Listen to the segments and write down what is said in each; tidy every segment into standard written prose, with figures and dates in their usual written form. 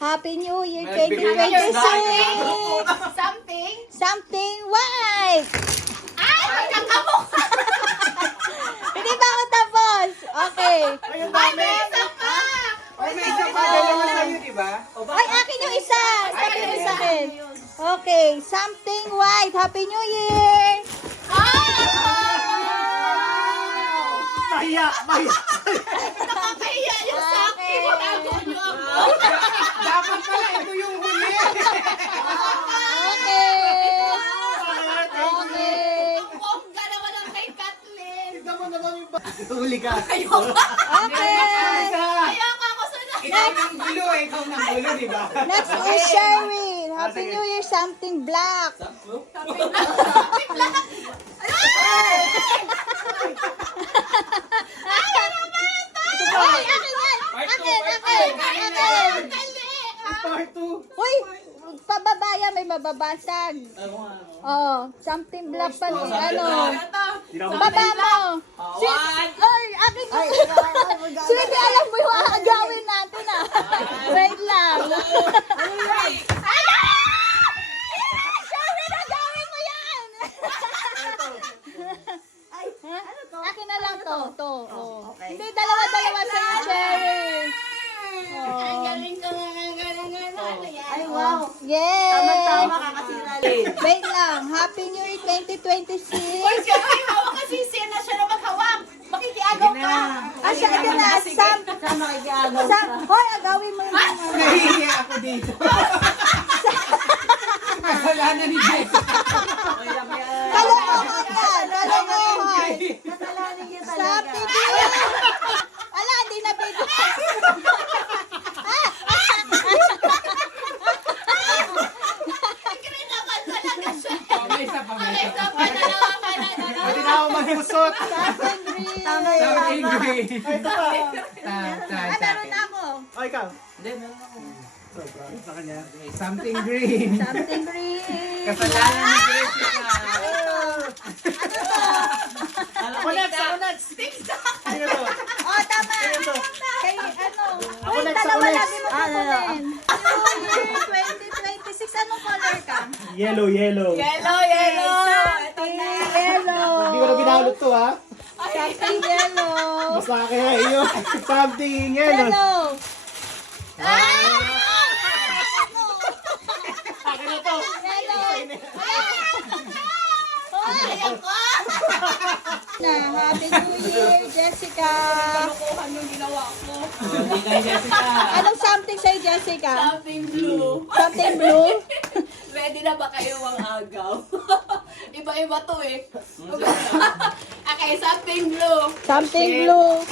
Happy New Year 2026! Something white! Ay, magkakamukha! Hindi pa ako tapos! Okay. Ay, may isa pa! May isa pa, dalawa sa'yo, di ba? Ay, akin yung isa! Akin yung isa akin. Okay, something white! Happy New Year! Mahiya! Nakakahiya yung sa akin. Itago niyo ako. Dapat pala, ito yung huli! Okay! Okay! Ang bongga naman ang kay Kathleen. Huli ka! Okay! Ayoko ako sa Ikaw ng gulo, ikaw ng gulo, di ba? Next is Sherwin! Happy New Year, something black! Ay, akin yan! Akin! Part 2. Uy! Pababaya, may mababasag. Oh, something black pa ni ano. Baba mo! Ay, akin yan! Sige, alam mo yung aagawin natin ah. Wait lang. Sherwin, agawin mo yan! Akin na lang to. Oh. Hindi, dalawa-dalawa sa'yo, Sherwin. Ang galing ko nga, ang galing nga. Ay, wow. Yay! Tama-tama kakasira lang. Wait lang. Happy New Year 2026. Uy, siya ay hawak kasi siya na siya na maghawak. Makikiagaw ka. Siya ito na. Sama kay Agaw. Hoy, agawin mo yung mga. Nahihiya ako dito. Kasalanan ni Jessica. Kalokohan yan. Kalokohan. Kasalanan niya talaga. Happy New Year. Ala, hindi na video. Naman talaga siya. May isa pa, may isa pa. Ay, dalawa pa na. Pwede na ako magpusot. Something green. Something green. Meron na ako. Ay, ikaw. Hindi, meron ako. Sa kanya. Something green. Something green. Kasalanan ni Jessica. Ako next, ako next. Sino to? Oh, tama. Sino to? Kay ano? Ako Uy, next, dalawa ako next. lagi mo kukunin. New Year 2026. Anong color ka? Yellow, yellow. Yellow, yellow. Ito na. Yellow. Hindi ko na binalot to, ha? Something yellow. Basta kaya iyo. Something yellow. Yellow. Akin na to. Na, Happy New Year, Jessica. Kalokohan yung ginawa ko. Hindi kay Jessica. Anong something sa'yo, Jessica? Something blue. Something blue? Ready na ba kayo mga agaw? Iba-iba to eh. Okay, something blue. Something blue.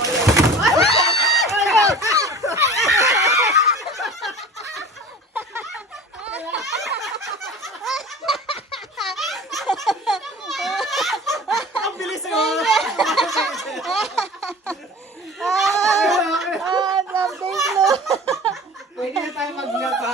Ang bilis mo. Something blue. Pwede na tayo maglaba.